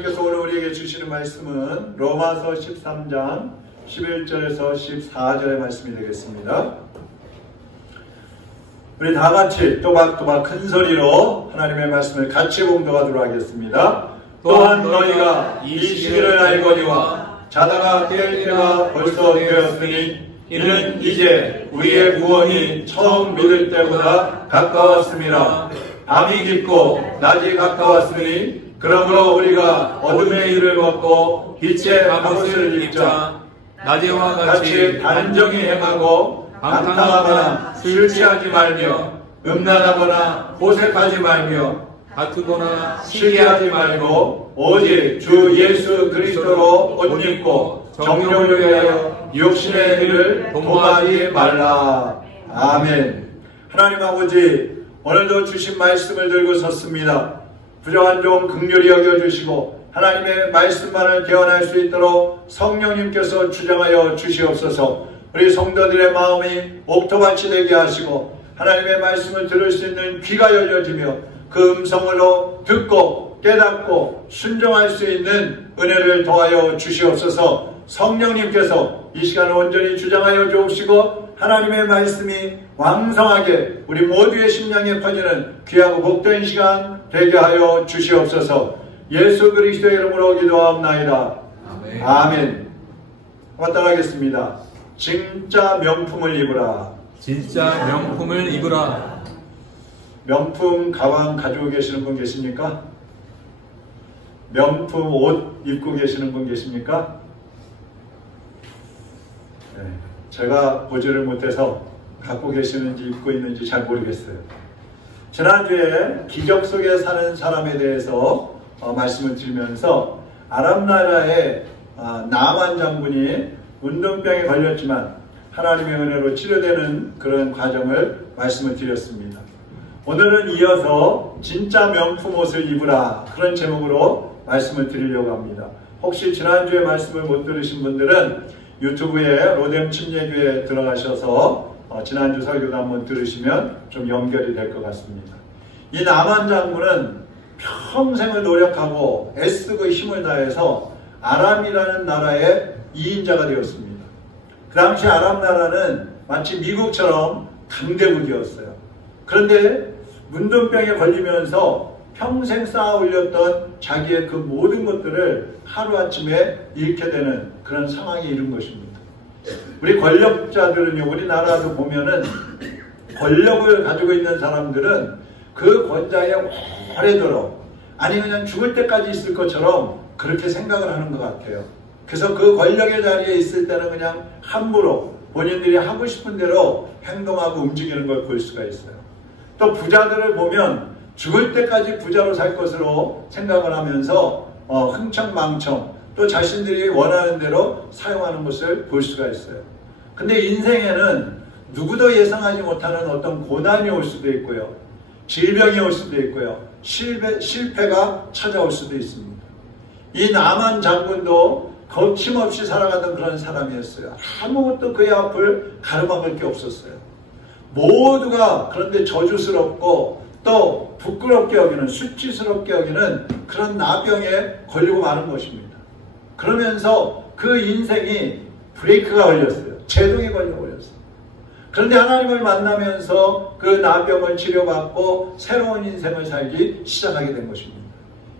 하나님께서 오늘 우리에게 주시는 말씀은 로마서 13장 11절에서 14절의 말씀이 되겠습니다. 우리 다 같이 또박또박 큰 소리로 하나님의 말씀을 같이 봉독하도록 하겠습니다. 또한 너희가 이 시기를 알거니와 자다가 깰 때가 벌써 되었으니 이는 이제 우리의 구원이 처음 믿을 때보다 가까웠음이라. 밤이 깊고 낮이 가까웠으니 그러므로 우리가 어둠의 일을 벗고 빛의 갑옷을 입자. 낮에와 같이 단정히 행하고 방탕하거나 술 취하지 말며 음란하거나 호색하지 말며 다투거나 시기하지 말고 오직 주 예수 그리스도로 옷 입고 정욕을 위하여 육신의 일을 도하지 말라. 아멘. 하나님 아버지, 오늘도 주신 말씀을 들고 섰습니다. 부족한 종 긍휼히 여겨주시고 하나님의 말씀만을 개헌할 수 있도록 성령님께서 주장하여 주시옵소서. 우리 성도들의 마음이 옥토밭이 되게 하시고 하나님의 말씀을 들을 수 있는 귀가 열려지며 그 음성으로 듣고 깨닫고 순종할 수 있는 은혜를 더하여 주시옵소서. 성령님께서 이 시간을 온전히 주장하여 주옵시고 하나님의 말씀이 왕성하게 우리 모두의 심령에 퍼지는 귀하고 복된 시간 되게 하여 주시옵소서. 예수 그리스도의 이름으로 기도하옵나이다. 아멘. 아멘. 한번 따라하겠습니다. 진짜 명품을 입으라. 진짜 명품을 입으라. 명품 가방 가지고 계시는 분 계십니까? 명품 옷 입고 계시는 분 계십니까? 네, 제가 보지를 못해서 갖고 계시는지 입고 있는지 잘 모르겠어요. 지난주에 기적 속에 사는 사람에 대해서 말씀을 드리면서 아람 나라의 나만 장군이 운동병에 걸렸지만 하나님의 은혜로 치료되는 그런 과정을 말씀을 드렸습니다. 오늘은 이어서 진짜 명품 옷을 입으라, 그런 제목으로 말씀을 드리려고 합니다. 혹시 지난주에 말씀을 못 들으신 분들은 유튜브에 로뎀 침례교회에 들어가셔서 지난주 설교도 한번 들으시면 좀 연결이 될 것 같습니다. 이 나만 장군은 평생을 노력하고 애쓰고 힘을 다해서 아람이라는 나라의 2인자가 되었습니다. 그 당시 아람 나라는 마치 미국처럼 강대국이었어요. 그런데 문둥병에 걸리면서 평생 쌓아 올렸던 자기의 그 모든 것들을 하루아침에 잃게 되는 그런 상황에 이른 것입니다. 우리 권력자들은요, 우리나라도 보면은 권력을 가지고 있는 사람들은 그 권좌에 오래도록, 아니 그냥 죽을 때까지 있을 것처럼 그렇게 생각을 하는 것 같아요. 그래서 그 권력의 자리에 있을 때는 그냥 함부로 본인들이 하고 싶은 대로 행동하고 움직이는 걸 볼 수가 있어요. 또 부자들을 보면 죽을 때까지 부자로 살 것으로 생각을 하면서 흥청망청 또 자신들이 원하는 대로 사용하는 것을 볼 수가 있어요. 근데 인생에는 누구도 예상하지 못하는 어떤 고난이 올 수도 있고요, 질병이 올 수도 있고요, 실패가 찾아올 수도 있습니다. 이 나만 장군도 거침없이 살아가던 그런 사람이었어요. 아무것도 그의 앞을 가로막을 게 없었어요. 모두가 그런데 저주스럽고 또 부끄럽게 여기는, 수치스럽게 여기는 그런 나병에 걸리고 마는 것입니다. 그러면서 그 인생이 브레이크가 걸렸어요. 제동이 걸려버렸어요. 그런데 하나님을 만나면서 그 나병을 치료받고 새로운 인생을 살기 시작하게 된 것입니다.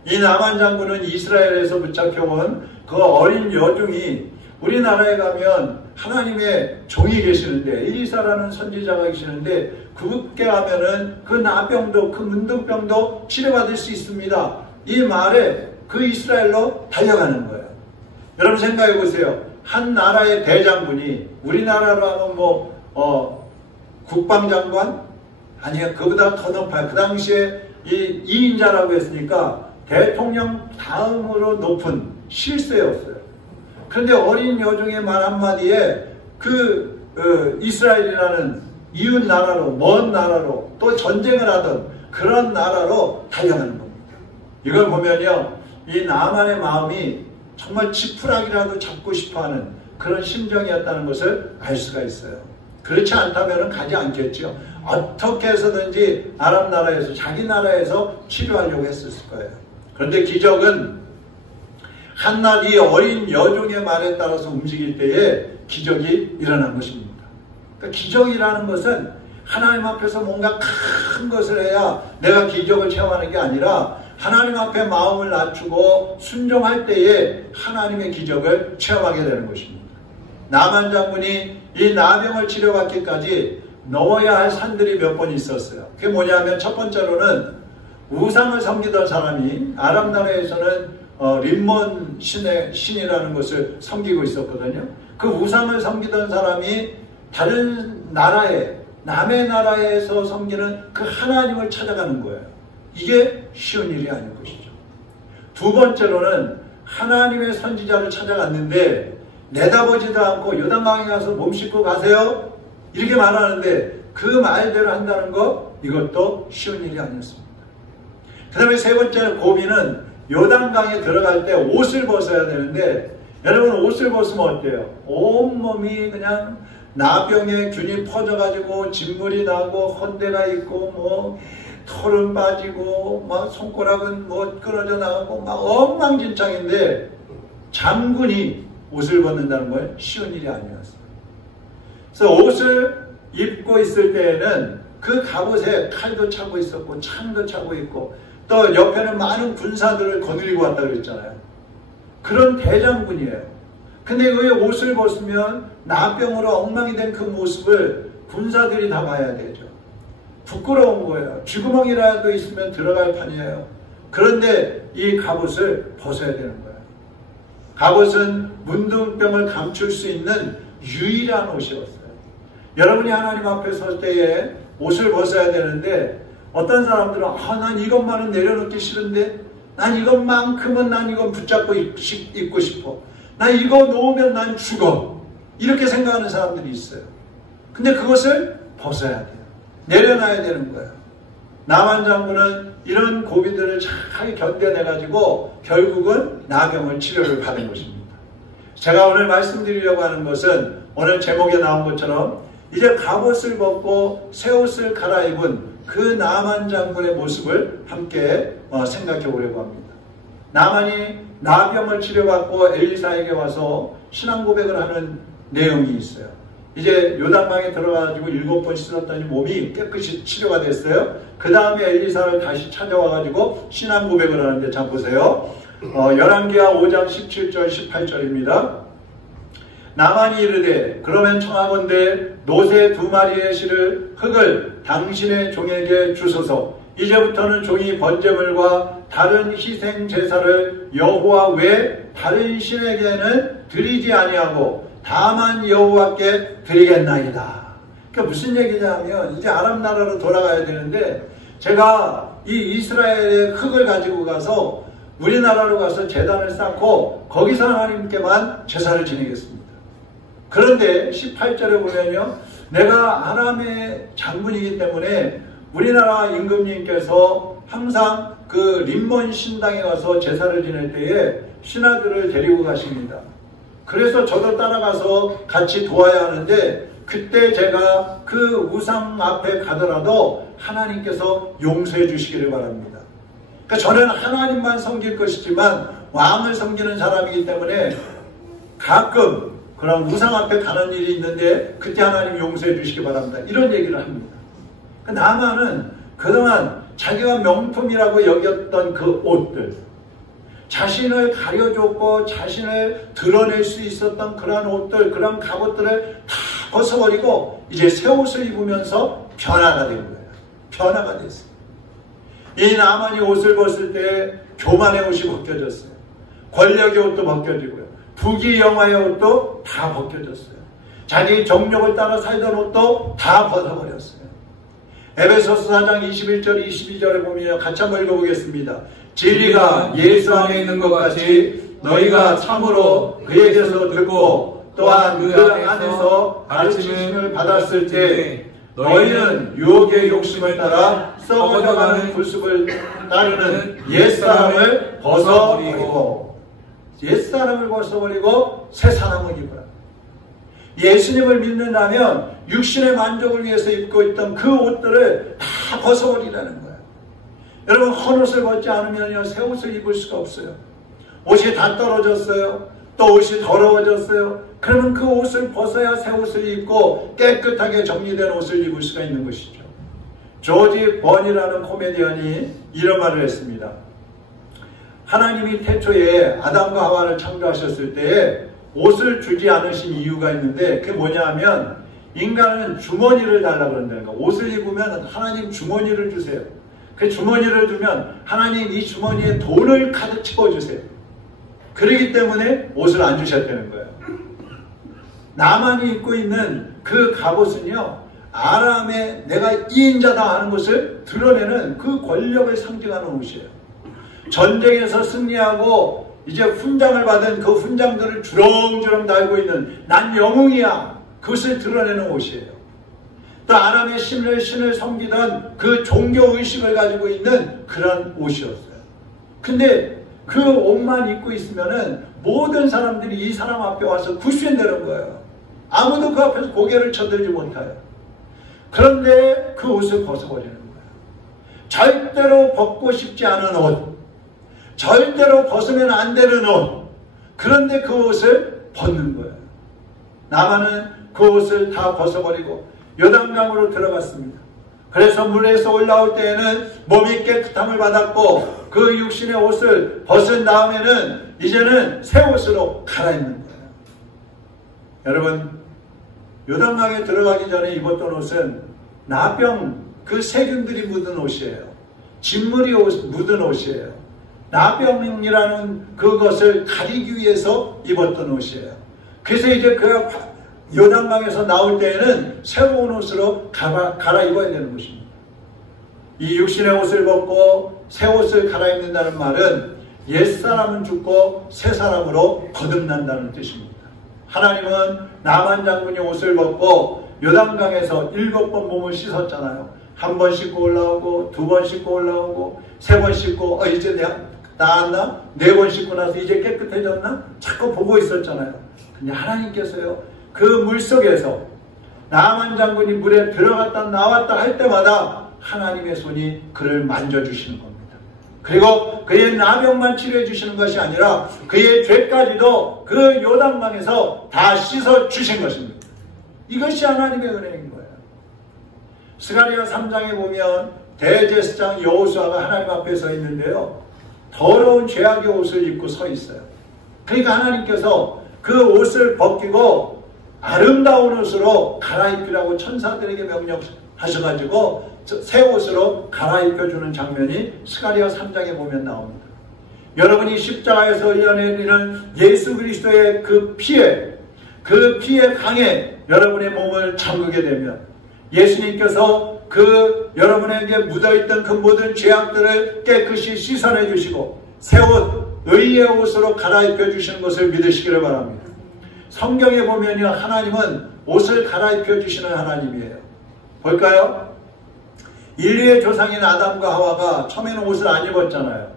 이 나만 장군은 이스라엘에서 붙잡혀온 그 어린 여종이, 우리나라에 가면 하나님의 종이 계시는데, 엘리사라는 선지자가 계시는데 그분께 가면은 그 나병도 그 문둥병도 치료받을 수 있습니다. 이 말에 그 이스라엘로 달려가는 거예요. 여러분 생각해 보세요. 한 나라의 대장군이, 우리나라로 하면 국방장관? 아니요, 그보다 더 높아요. 그 당시에 이 2인자라고 했으니까 대통령 다음으로 높은 실세였어요. 그런데 어린 여종의 말 한마디에 이스라엘이라는 이웃 나라로, 먼 나라로, 또 전쟁을 하던 그런 나라로 달려가는 겁니다. 이걸 보면요, 이 나만의 마음이 정말 지푸라기라도 잡고 싶어하는 그런 심정이었다는 것을 알 수가 있어요. 그렇지 않다면 가지 않겠죠. 어떻게 해서든지 아랍 나라에서, 자기 나라에서 치료하려고 했을 거예요. 그런데 기적은 한낱 이 어린 여종의 말에 따라서 움직일 때에 기적이 일어난 것입니다. 그러니까 기적이라는 것은 하나님 앞에서 뭔가 큰 것을 해야 내가 기적을 체험하는 게 아니라 하나님 앞에 마음을 낮추고 순종할 때에 하나님의 기적을 체험하게 되는 것입니다. 나만 장군이 이 나병을 치료받기까지 넘어야 할 산들이 몇 번 있었어요. 그게 뭐냐면 첫 번째로는 우상을 섬기던 사람이 아람 나라에서는 림몬 신이라는 것을 섬기고 있었거든요. 그 우상을 섬기던 사람이 다른 나라에 남의 나라에서 섬기는 그 하나님을 찾아가는 거예요. 이게 쉬운 일이 아닌 것이죠. 두 번째로는 하나님의 선지자를 찾아갔는데 내다보지도 않고 요단강에 가서 몸 씻고 가세요 이렇게 말하는데 그 말대로 한다는 거 이것도 쉬운 일이 아니었습니다. 그 다음에 세 번째 고비는 요단강에 들어갈 때 옷을 벗어야 되는데 여러분 옷을 벗으면 어때요? 온몸이 그냥 나병의 균이 퍼져가지고 진물이 나고 헌대가 있고 뭐 털은 빠지고 막 손가락은 뭐 끊어져 나가고 막 엉망진창인데 장군이 옷을 벗는다는 건 쉬운 일이 아니었어요. 그래서 옷을 입고 있을 때에는 그 갑옷에 칼도 차고 있었고 창도 차고 있고 또 옆에는 많은 군사들을 거느리고 왔다고 그랬잖아요. 그런 대장군이에요. 근데 그 옷을 벗으면 나병으로 엉망이 된 그 모습을 군사들이 다 봐야 되죠. 부끄러운 거예요. 쥐구멍이라도 있으면 들어갈 판이에요. 그런데 이 갑옷을 벗어야 되는 거예요. 갑옷은 문둥병을 감출 수 있는 유일한 옷이었어요. 여러분이 하나님 앞에 설 때에 옷을 벗어야 되는데 어떤 사람들은 난 이것만은 내려놓기 싫은데 난 이것만큼은 난 이건 붙잡고 입고 싶어. 난 이거 놓으면 난 죽어. 이렇게 생각하는 사람들이 있어요. 근데 그것을 벗어야 돼요. 내려놔야 되는 거예요. 나만 장군은 이런 고비들을 잘 견뎌내가지고 결국은 나병을 치료를 받은 것입니다. 제가 오늘 말씀드리려고 하는 것은 오늘 제목에 나온 것처럼 이제 갑옷을 벗고 새 옷을 갈아입은 그 나만 장군의 모습을 함께 생각해 보려고 합니다. 나만이 나병을 치료받고 엘리사에게 와서 신앙 고백을 하는 내용이 있어요. 이제 요단강에 들어가가지고 7번 씻었더니 몸이 깨끗이 치료가 됐어요. 그 다음에 엘리사를 다시 찾아와가지고 신앙 고백을 하는데 자 보세요. 열왕기하 5장 17절 18절입니다. 나만이 이르되 그러면 청하건대 노새 2마리의 실을 흙을 당신의 종에게 주소서. 이제부터는 종이 번제물과 다른 희생 제사를 여호와 외 다른 신에게는 드리지 아니하고 다만 여호와께 드리겠나이다. 그러니까 무슨 얘기냐면 이제 아람 나라로 돌아가야 되는데 제가 이 이스라엘의 흙을 가지고 가서 우리나라로 가서 제단을 쌓고 거기서 하나님께만 제사를 지내겠습니다. 그런데 18절에 보면요, 내가 아람의 장군이기 때문에 우리나라 임금님께서 항상 그 림몬 신당에 가서 제사를 지낼 때에 신하들을 데리고 가십니다. 그래서 저도 따라가서 같이 도와야 하는데 그때 제가 그 우상 앞에 가더라도 하나님께서 용서해 주시기를 바랍니다. 그러니까 저는 하나님만 섬길 것이지만 왕을 섬기는 사람이기 때문에 가끔 그런 우상 앞에 가는 일이 있는데 그때 하나님 용서해 주시기 바랍니다. 이런 얘기를 합니다. 나만은 그동안 자기가 명품이라고 여겼던 그 옷들, 자신을 가려줬고 자신을 드러낼 수 있었던 그런 옷들, 그런 갑옷들을 다 벗어버리고 이제 새 옷을 입으면서 변화가 된 거예요. 변화가 됐어요. 이 나만이 옷을 벗을 때 교만의 옷이 벗겨졌어요. 권력의 옷도 벗겨지고요. 부귀영화의 옷도 다 벗겨졌어요. 자기 정욕을 따라 살던 옷도 다 벗어버렸어요. 에베소서 4장 21절 22절에 보면 같이 한번 읽어보겠습니다. 진리가 예수 안에 있는 것 같이 너희가 참으로 그에게서 듣고 또한 그 안에서 가르치심을 받았을 때 너희는 유혹의 욕심을 따라 썩어져가는 불쑥을 따르는 옛사람을 벗어버리고 옛사람을 벗어버리고 새 사람을 입으라. 예수님을 믿는다면 육신의 만족을 위해서 입고 있던 그 옷들을 다 벗어버리라는 거예요. 여러분, 헌옷을 벗지 않으면요 새 옷을 입을 수가 없어요. 옷이 다 떨어졌어요. 또 옷이 더러워졌어요. 그러면 그 옷을 벗어야 새 옷을 입고 깨끗하게 정리된 옷을 입을 수가 있는 것이죠. 조지 번이라는 코미디언이 이런 말을 했습니다. 하나님이 태초에 아담과 하와를 창조하셨을 때에 옷을 주지 않으신 이유가 있는데 그게 뭐냐 하면 인간은 주머니를 달라고 그런다는 거예요. 옷을 입으면 하나님 주머니를 주세요. 그 주머니를 주면 하나님 이 주머니에 돈을 가득 채워주세요. 그렇기 때문에 옷을 안 주셨다는 거예요. 나만이 입고 있는 그 갑옷은요, 아람의 내가 이인자다 하는 것을 드러내는 그 권력을 상징하는 옷이에요. 전쟁에서 승리하고 이제 훈장을 받은 그 훈장들을 주렁주렁 달고 있는 난 영웅이야. 그것을 드러내는 옷이에요. 또 아람의 신을 섬기던 그 종교의식을 가지고 있는 그런 옷이었어요. 근데 그 옷만 입고 있으면은 모든 사람들이 이 사람 앞에 와서 구შვ되는 거예요. 아무도 그 앞에서 고개를 쳐들지 못해요. 그런데 그 옷을 벗어버리는 거예요. 절대로 벗고 싶지 않은 옷, 절대로 벗으면 안 되는 옷, 그런데 그 옷을 벗는 거예요. 나만은 그 옷을 다 벗어버리고 요단강으로 들어갔습니다. 그래서 물에서 올라올 때에는 몸이 깨끗함을 받았고 그 육신의 옷을 벗은 다음에는 이제는 새 옷으로 갈아입는 거예요. 여러분, 요단강에 들어가기 전에 입었던 옷은 나병, 그 세균들이 묻은 옷이에요. 진물이 묻은 옷이에요. 나병이라는 그것을 가리기 위해서 입었던 옷이에요. 그래서 이제 그 요단강에서 나올 때에는 새로운 옷으로 갈아입어야 되는 것입니다. 이 육신의 옷을 벗고 새 옷을 갈아입는다는 말은 옛사람은 죽고 새 사람으로 거듭난다는 뜻입니다. 하나님은 나만 장군이 옷을 벗고 요단강에서 7번 몸을 씻었잖아요. 1번 씻고 올라오고 2번 씻고 올라오고 3번 씻고 이제 내가 나았나? 4번 씻고 나서 이제 깨끗해졌나? 자꾸 보고 있었잖아요. 근데 하나님께서요, 그 물속에서 나만 장군이 물에 들어갔다 나왔다 할 때마다 하나님의 손이 그를 만져주시는 겁니다. 그리고 그의 나병만 치료해 주시는 것이 아니라 그의 죄까지도 그 요단강에서 다 씻어 주신 것입니다. 이것이 하나님의 은혜인 거예요. 스가랴 3장에 보면 대제사장 여호수아가 하나님 앞에 서 있는데요, 더러운 죄악의 옷을 입고 서 있어요. 그러니까 하나님께서 그 옷을 벗기고 아름다운 옷으로 갈아입히라고 천사들에게 명령하셔가지고 새 옷으로 갈아입혀주는 장면이 스가랴 3장에 보면 나옵니다. 여러분이 십자가에서 흘려내리는 예수 그리스도의 그 피의 강에 여러분의 몸을 잠그게 되면 예수님께서 그 여러분에게 묻어있던 그 모든 죄악들을 깨끗이 씻어내 주시고 새 옷, 의의 옷으로 갈아입혀 주시는 것을 믿으시기를 바랍니다. 성경에 보면요, 하나님은 옷을 갈아입혀 주시는 하나님이에요. 볼까요? 인류의 조상인 아담과 하와가 처음에는 옷을 안 입었잖아요.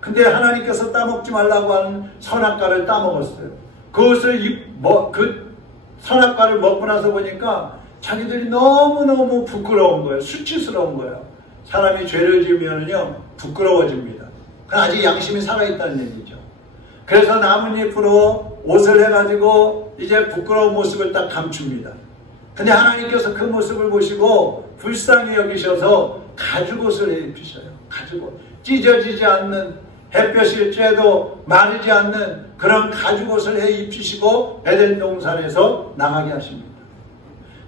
근데 하나님께서 따먹지 말라고 하는 선악과를 따먹었어요. 그 옷을 그 선악과를 먹고 나서 보니까 자기들이 너무너무 부끄러운 거예요. 수치스러운 거예요. 사람이 죄를 지으면요, 부끄러워집니다. 그건 아직 양심이 살아있다는 얘기죠. 그래서 나뭇잎으로 옷을 해가지고 이제 부끄러운 모습을 딱 감춥니다. 근데 하나님께서 그 모습을 보시고 불쌍히 여기셔서 가죽옷을 입히셔요. 가죽옷. 찢어지지 않는, 햇볕이 쬐도 마르지 않는 그런 가죽옷을 해 입히시고 에덴 동산에서 나가게 하십니다.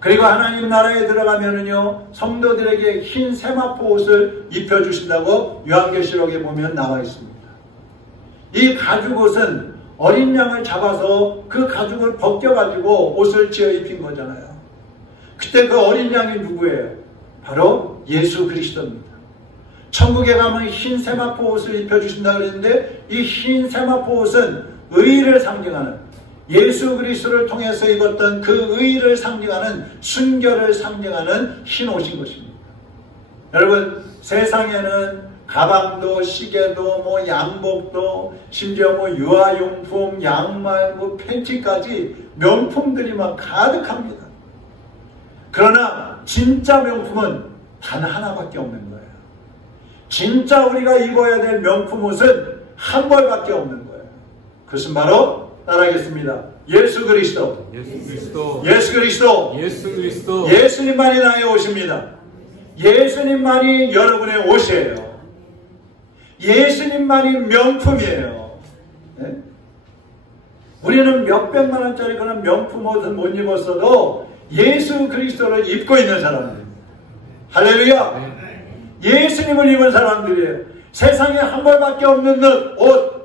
그리고 하나님 나라에 들어가면은요, 성도들에게 흰 세마포 옷을 입혀주신다고 요한계시록에 보면 나와 있습니다. 이 가죽옷은 어린 양을 잡아서 그 가죽을 벗겨가지고 옷을 지어 입힌 거잖아요. 그때 그 어린 양이 누구예요? 바로 예수 그리스도입니다. 천국에 가면 흰 세마포 옷을 입혀주신다 그랬는데 이 흰 세마포 옷은 의를 상징하는, 예수 그리스도를 통해서 입었던 그 의를 상징하는, 순결을 상징하는 흰 옷인 것입니다. 여러분, 세상에는 가방도 시계도 양복도 심지어 유아용품, 양말, 팬티까지 명품들이 막 가득합니다. 그러나 진짜 명품은 단 하나밖에 없는 거예요. 진짜 우리가 입어야 될 명품 옷은 한 벌밖에 없는 거예요. 그것은 바로 따라하겠습니다. 예수 그리스도. 예수 그리스도. 예수 그리스도. 예수 그리스도. 예수님만이 나의 옷입니다. 예수님만이 여러분의 옷이에요. 예수님만이 명품이에요. 네? 우리는 몇백만 원짜리 그런 명품 옷을 못 입었어도 예수 그리스도를 입고 있는 사람들입니다. 할렐루야. 예수님을 입은 사람들이에요. 세상에 한 벌밖에 없는 옷.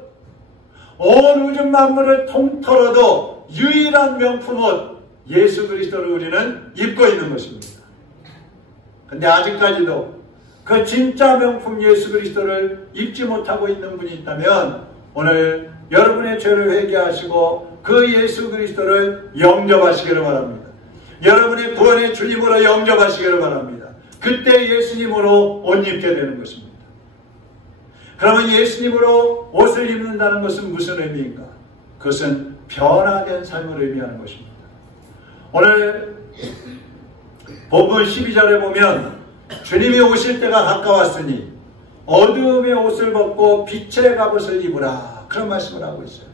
온 우주 만물을 통틀어도 유일한 명품 옷, 예수 그리스도를 우리는 입고 있는 것입니다. 근데 아직까지도 그 진짜 명품 예수 그리스도를 입지 못하고 있는 분이 있다면 오늘 여러분의 죄를 회개하시고 그 예수 그리스도를 영접하시기를 바랍니다. 여러분의 구원의 주님으로 영접하시기를 바랍니다. 그때 예수님으로 옷 입게 되는 것입니다. 그러면 예수님으로 옷을 입는다는 것은 무슨 의미인가? 그것은 변화된 삶을 의미하는 것입니다. 오늘 본문 12절에 보면 주님이 오실 때가 가까웠으니 어두움의 옷을 벗고 빛의 갑옷을 입으라, 그런 말씀을 하고 있어요.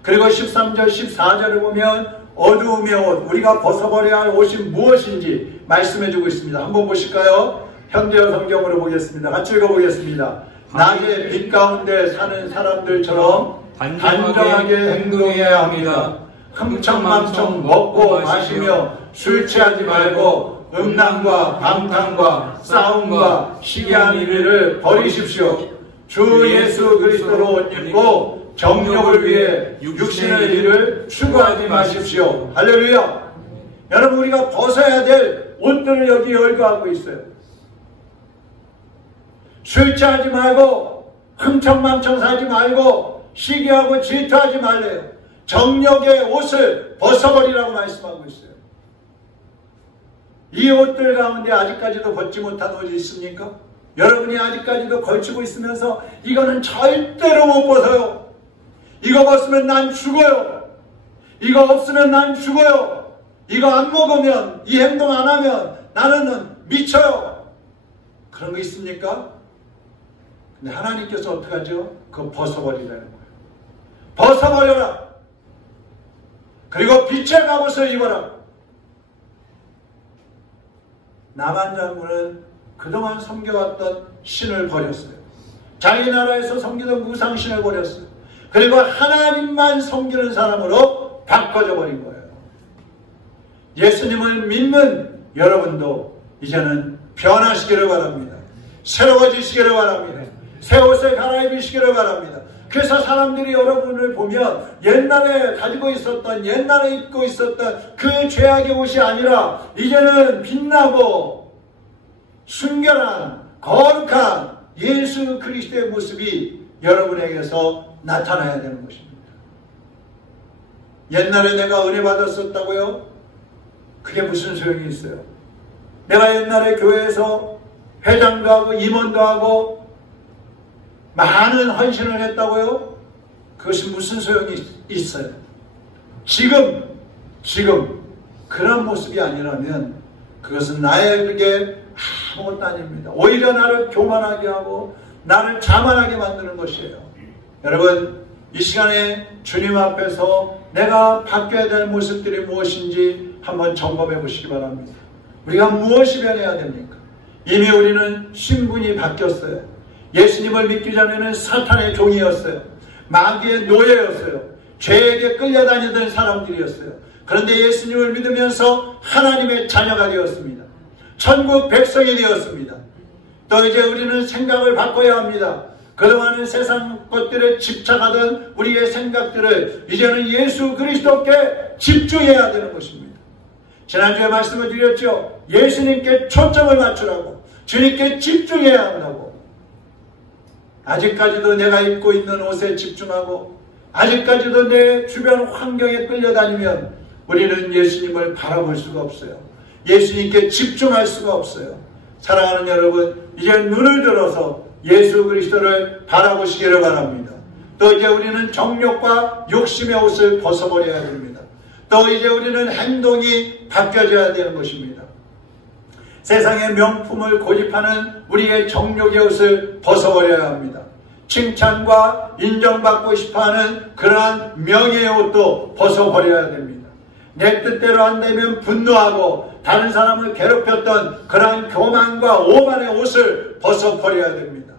그리고 13절 14절을 보면 어두움의 옷, 우리가 벗어버려야 할 옷이 무엇인지 말씀해주고 있습니다. 한번 보실까요? 현대어 성경으로 보겠습니다. 같이 읽어보겠습니다. 낮에 빛 가운데 사는 사람들처럼 단정하게 행동해야 합니다. 흥청망청 먹고 마시며 술 취하지 말고 음란과 방탕과 싸움과 시기한 일을 버리십시오. 주 예수 그리스도로 옷 입고 정욕을 위해 육신의 일을 추구하지 마십시오. 할렐루야. 여러분, 우리가 벗어야 될 옷들을 여기 열거하고 있어요. 술 취하지 말고 흥청망청 사지 말고 시기하고 질투하지 말래요. 정욕의 옷을 벗어버리라고 말씀하고 있어요. 이 옷들 가운데 아직까지도 벗지 못한 옷이 있습니까? 여러분이 아직까지도 걸치고 있으면서 이거는 절대로 못 벗어요. 이거 벗으면 난 죽어요. 이거 없으면 난 죽어요. 이거 안 먹으면, 이 행동 안 하면 나는 미쳐요. 그런 거 있습니까? 근데 하나님께서 어떻게 하죠? 그거 벗어버리라는 거예요. 벗어버려라. 그리고 빛의 갑옷을 입어라. 나만 장군은 그동안 섬겨왔던 신을 버렸어요. 자기 나라에서 섬기던 우상신을 버렸어요. 그리고 하나님만 섬기는 사람으로 바꿔져 버린 거예요. 예수님을 믿는 여러분도 이제는 변하시기를 바랍니다. 새로워지시기를 바랍니다. 새 옷을 갈아입으시기를 바랍니다. 그래서 사람들이 여러분을 보면 옛날에 가지고 있었던, 옛날에 입고 있었던 그 죄악의 옷이 아니라 이제는 빛나고 순결한 거룩한 예수 그리스도의 모습이 여러분에게서 나타나야 되는 것입니다. 옛날에 내가 은혜 받았었다고요? 그게 무슨 소용이 있어요? 내가 옛날에 교회에서 회장도 하고 임원도 하고 많은 헌신을 했다고요? 그것이 무슨 소용이 있어요? 지금 그런 모습이 아니라면 그것은 나에게 아무것도 아닙니다. 오히려 나를 교만하게 하고 나를 자만하게 만드는 것이에요. 여러분, 이 시간에 주님 앞에서 내가 바뀌어야 될 모습들이 무엇인지 한번 점검해 보시기 바랍니다. 우리가 무엇이 변해야 됩니까? 이미 우리는 신분이 바뀌었어요. 예수님을 믿기 전에는 사탄의 종이었어요. 마귀의 노예였어요. 죄에게 끌려다니던 사람들이었어요. 그런데 예수님을 믿으면서 하나님의 자녀가 되었습니다. 천국 백성이 되었습니다. 또 이제 우리는 생각을 바꿔야 합니다. 그동안은 세상 것들에 집착하던 우리의 생각들을 이제는 예수 그리스도께 집중해야 되는 것입니다. 지난주에 말씀을 드렸죠. 예수님께 초점을 맞추라고, 주님께 집중해야 한다고. 아직까지도 내가 입고 있는 옷에 집중하고 아직까지도 내 주변 환경에 끌려다니면 우리는 예수님을 바라볼 수가 없어요. 예수님께 집중할 수가 없어요. 사랑하는 여러분, 이제 눈을 들어서 예수 그리스도를 바라보시기를 바랍니다. 또 이제 우리는 정욕과 욕심의 옷을 벗어버려야 됩니다. 또 이제 우리는 행동이 바뀌어져야 되는 것입니다. 세상의 명품을 고집하는 우리의 정욕의 옷을 벗어버려야 합니다. 칭찬과 인정받고 싶어하는 그러한 명예의 옷도 벗어버려야 됩니다. 내 뜻대로 안 되면 분노하고 다른 사람을 괴롭혔던 그러한 교만과 오만의 옷을 벗어버려야 됩니다.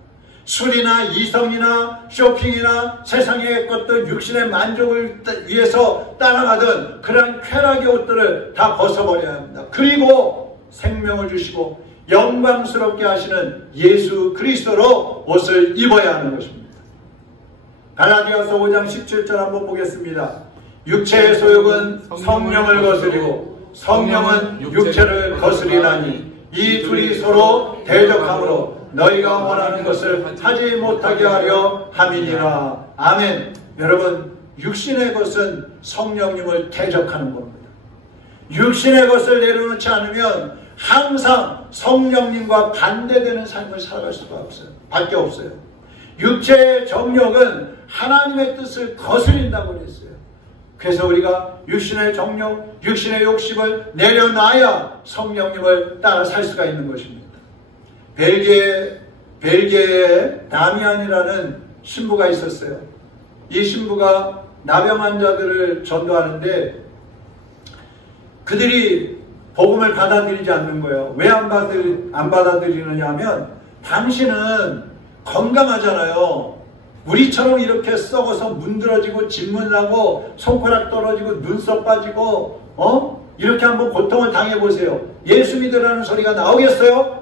술이나 이성이나 쇼핑이나 세상의 것들 육신의 만족을 위해서 따라가던 그러한 쾌락의 옷들을 다 벗어버려야 합니다. 그리고 생명을 주시고 영광스럽게 하시는 예수 그리스도로 옷을 입어야 하는 것입니다. 갈라디아서 5장 17절 한번 보겠습니다. 육체의 소욕은 성령을 거스리고 성령은 육체를 거스리나니 이 둘이 서로 대적함으로 너희가 원하는 것을 하지 못하게 하려 함이니라. 아멘. 여러분, 육신의 것은 성령님을 대적하는 겁니다. 육신의 것을 내려놓지 않으면 항상 성령님과 반대되는 삶을 살아갈 수가 없어요. 밖에 없어요. 육체의 정욕은 하나님의 뜻을 거스린다고 그랬어요. 그래서 우리가 육신의 정욕, 육신의 욕심을 내려놔야 성령님을 따라 살 수가 있는 것입니다. 벨기에에 다미안이라는 신부가 있었어요. 이 신부가 나병 환자들을 전도하는데 그들이 복음을 받아들이지 않는 거예요. 왜 안 받아들이느냐 하면 당신은 건강하잖아요. 우리처럼 이렇게 썩어서 문드러지고 진문나고 손가락 떨어지고 눈썹 빠지고 이렇게 한번 고통을 당해보세요. 예수 믿으라는 소리가 나오겠어요?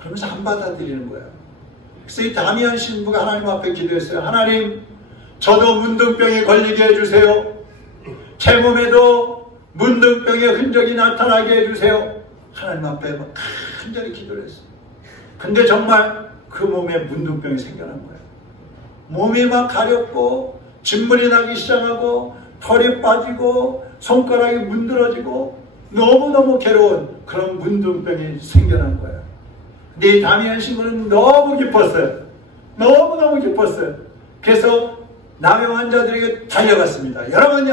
그러면서 안 받아들이는 거예요. 그래서 이 다미안 신부가 하나님 앞에 기도했어요. 하나님, 저도 문둥병에 걸리게 해주세요. 제 몸에도 문둥병의 흔적이 나타나게 해주세요. 하나님 앞에 막 간절히 기도를 했어요. 근데 정말 그 몸에 문둥병이 생겨난 거예요. 몸이 막 가렵고 진물이 나기 시작하고 털이 빠지고 손가락이 문드러지고 너무너무 괴로운 그런 문둥병이 생겨난 거예요. 근데 이 다미안 신부는 너무 기뻤어요. 너무너무 기뻤어요. 그래서 나병 환자들에게 달려갔습니다. 여러분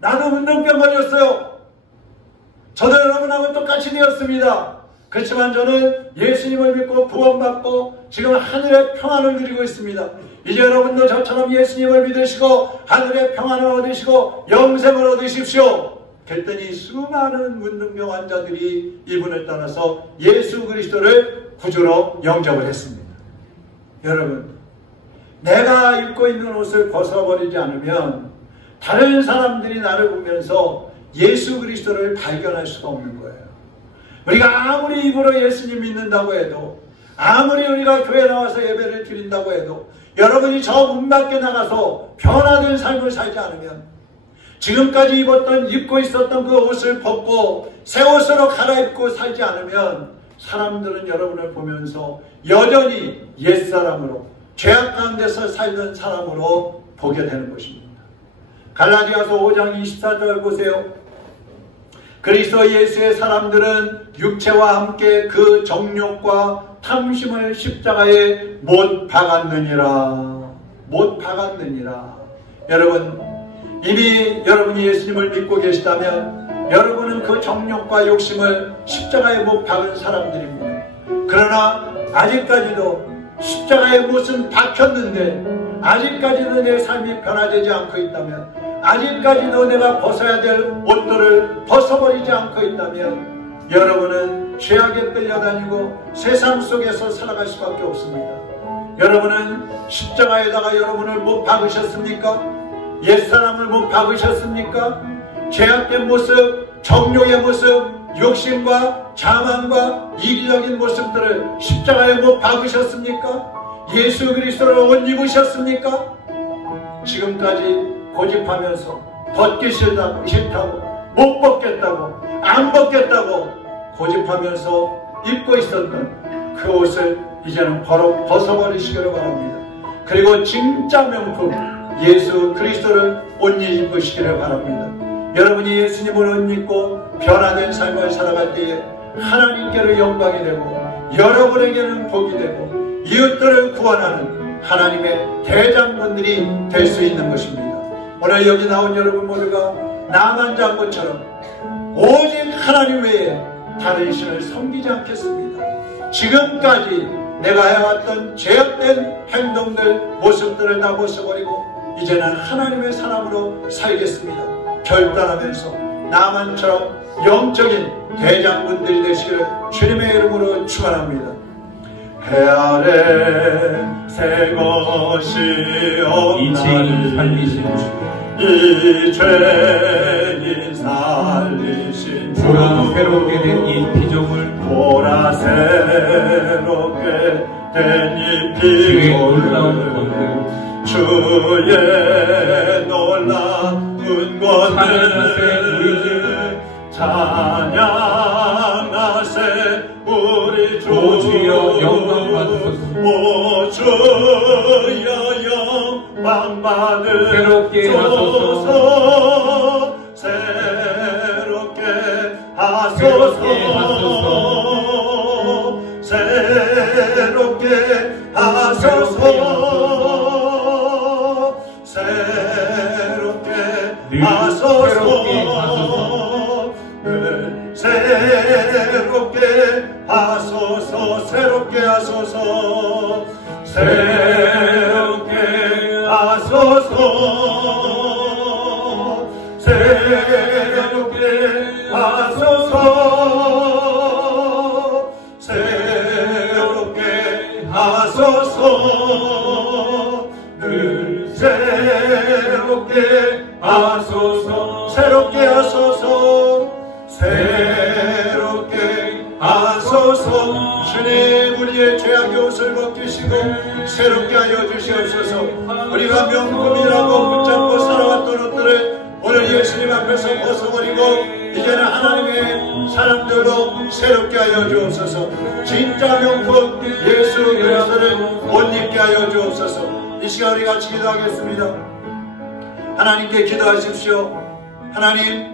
나도 문둥병 걸렸어요. 저도 여러분하고 똑같이 되었습니다. 그렇지만 저는 예수님을 믿고 구원받고 지금 하늘의 평안을 누리고 있습니다. 이제 여러분도 저처럼 예수님을 믿으시고 하늘의 평안을 얻으시고 영생을 얻으십시오. 그랬더니 수많은 문둥병 환자들이 이분을 따라서 예수 그리스도를 구주로 영접을 했습니다. 여러분, 내가 입고 있는 옷을 벗어버리지 않으면 다른 사람들이 나를 보면서 예수 그리스도를 발견할 수가 없는 거예요. 우리가 아무리 입으로 예수님 믿는다고 해도, 아무리 우리가 교회 나와서 예배를 드린다고 해도, 여러분이 저 문 밖에 나가서 변화된 삶을 살지 않으면, 지금까지 입고 있었던 그 옷을 벗고 새 옷으로 갈아입고 살지 않으면 사람들은 여러분을 보면서 여전히 옛사람으로, 죄악 가운데서 살던 사람으로 보게 되는 것입니다. 갈라디아서 5장 24절 보세요. 그리스도 예수의 사람들은 육체와 함께 그 정욕과 탐심을 십자가에 못 박았느니라. 못 박았느니라. 여러분, 이미 여러분이 예수님을 믿고 계시다면 여러분은 그 정욕과 욕심을 십자가에 못 박은 사람들입니다. 그러나 아직까지도 십자가의 못은 박혔는데 아직까지도 내 삶이 변화되지 않고 있다면, 아직까지도 내가 벗어야 될 옷들을 벗어버리지 않고 있다면 여러분은 죄악에 끌려다니고 세상 속에서 살아갈 수밖에 없습니다. 여러분은 십자가에다가 여러분을 못 박으셨습니까? 옛사람을 못 박으셨습니까? 죄악된 모습, 정욕의 모습, 욕심과 자만과 이기적인 모습들을 십자가에 못 박으셨습니까? 예수 그리스도를 옷 입으셨습니까? 지금까지 고집하면서 벗기 싫다고, 못 벗겠다고, 안 벗겠다고 고집하면서 입고 있었던 그 옷을 이제는 바로 벗어버리시기를 바랍니다. 그리고 진짜 명품 예수 그리스도를 옷 입으시기를 바랍니다. 여러분이 예수님을 옷 입고 변화된 삶을 살아갈 때에 하나님께로 영광이 되고 여러분에게는 복이 되고 이웃들을 구원하는 하나님의 대장군들이 될 수 있는 것입니다. 오늘 여기 나온 여러분 모두가 나만 장군처럼 오직 하나님 외에 다른 신을 섬기지 않겠습니다. 지금까지 내가 해왔던 죄악된 행동들, 모습들을 다 벗어버리고 이제는 하나님의 사람으로 살겠습니다. 결단하면서 나만처럼 영적인 대장군들이 되시기를 주님의 이름으로 축원합니다. 해 아래 새 것이 이 죄인 없나니 살리신 이 죄인 살리신 보라 새롭게 된 이 피조물 보라 새롭게 된 이 주의 놀라운 피조물 권능 주의 놀라운 권능 찬양하세 우리 주 오 주여 영광 받으소서. 오 주여 영광 새롭게 받으소서 새롭게 하소서 새롭게 하소서 새롭게 하소서 새롭게 하소서 새롭게 하소서 새롭게 하소서 새롭게 하소서 새롭게 하소서 늘 새롭게 하소서 새롭게 하소서 새롭게 하소서 주님 우리의 죄악의 옷을 벗기시고 새롭게 하여 주시옵소서 우리가 명품이라고 붙잡고 살아왔던 옷들을 오늘 예수님 앞에서 벗어버리고 이제는 하나님의 사람들로 새롭게 하여 주옵소서 진짜 명품 예수 그리스도를 옷 입게 하여 주옵소서 이 시간 우리 같이 기도하겠습니다. 하나님께 기도하십시오. 하나님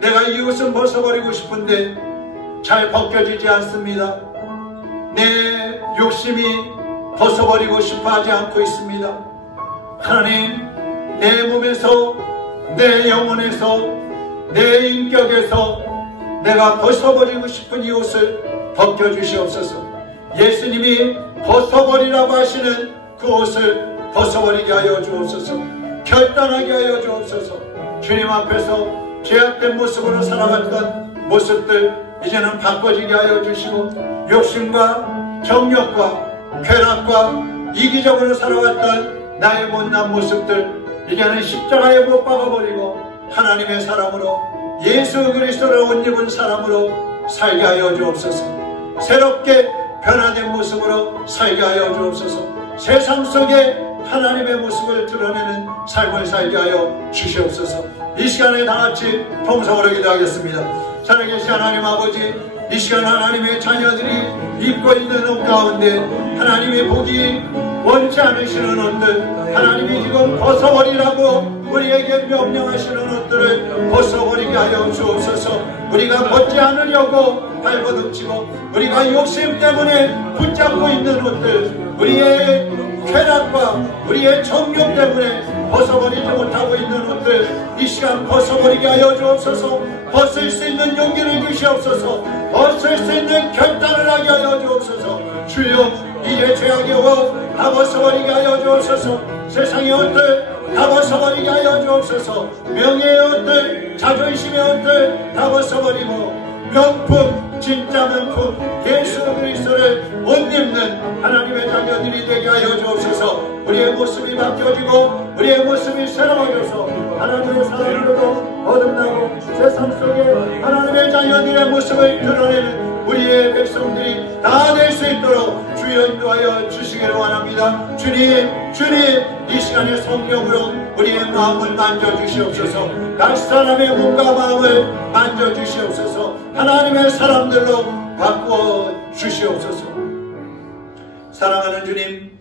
내가 이 옷은 벗어버리고 싶은데 잘 벗겨지지 않습니다. 내 욕심이 벗어버리고 싶어 하지 않고 있습니다. 하나님 내 몸에서 내 영혼에서 내 인격에서 내가 벗어버리고 싶은 이 옷을 벗겨주시옵소서. 예수님이 벗어버리라고 하시는 그 옷을 벗어버리게 하여 주옵소서. 결단하게 하여 주옵소서. 주님 앞에서 죄악된 모습으로 살아갔던 모습들 이제는 바꿔지게 하여 주시고 욕심과 정욕과 쾌락과 이기적으로 살아왔던 나의 못난 모습들 이제는 십자가에 못 박아버리고 하나님의 사람으로 예수 그리스도를 옷 입은 사람으로 살게 하여 주옵소서. 새롭게 변화된 모습으로 살게 하여 주옵소서. 세상 속에 하나님의 모습을 드러내는 삶을 살게 하여 주시옵소서. 이 시간에 다같이 통성으로 기도하겠습니다. 살아계신 하나님 아버지 이 시간 하나님의 자녀들이 입고 있는 옷 가운데 하나님의 복이 원치 않으시는 옷들 하나님이 지금 벗어버리라고 우리에게 명령하시는 옷들을 벗어버리게 하여 주옵소서. 우리가 벗지 않으려고 발버둥치고 우리가 욕심 때문에 붙잡고 있는 옷들 우리의 쾌락과 우리의 정욕 때문에 벗어버리지 못하고 있는 옷들 이 시간 벗어버리게 하여 주옵소서. 벗을 수 있는 용기를 주시옵소서. 벗을 수 있는 결단을 하게 하여 주옵소서. 주여 이제 죄악의 옷 다 벗어버리게 하여 주옵소서. 세상의 옷들 다 벗어버리게 하여 주옵소서. 명예의 옷들 자존심의 옷들 다 벗어버리고 명품 진짜 명품 예수 그리스도를 옷 입는 하나님의 자녀들이 되게 하여 주옵소서. 우리의 모습이 바뀌어지고 우리의 모습이 새로워져서 하나님의 사람으로도 거듭나고 세상 속에 하나님의 자녀들의 모습을 드러내는 우리의 백성들이 다 될 수 있도록 주여 인도하여 주시기를 원합니다. 주님 이 시간에 성령으로 우리의 마음을 만져주시옵소서. 각 사람의 몸과 마음을 만져주시옵소서. 하나님의 사람들로 바꾸어 주시옵소서. 사랑하는 주님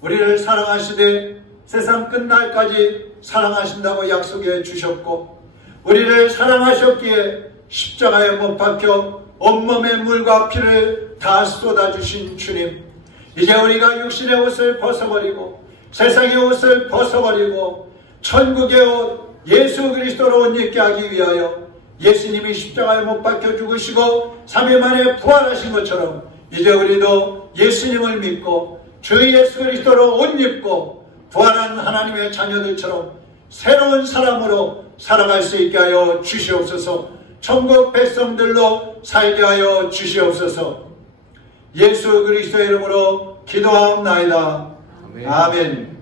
우리를 사랑하시되 세상 끝날까지 사랑하신다고 약속해 주셨고 우리를 사랑하셨기에 십자가에 못 박혀 온몸의 물과 피를 다 쏟아주신 주님 이제 우리가 육신의 옷을 벗어버리고 세상의 옷을 벗어버리고 천국의 옷 예수 그리스도로 옷 입게 하기 위하여 예수님이 십자가에 못 박혀 죽으시고 3일 만에 부활하신 것처럼 이제 우리도 예수님을 믿고 주 예수 그리스도로 옷 입고 부활한 하나님의 자녀들처럼 새로운 사람으로 살아갈 수 있게 하여 주시옵소서. 천국 백성들로 살게 하여 주시옵소서. 예수 그리스도의 이름으로 기도하옵나이다. 아멘.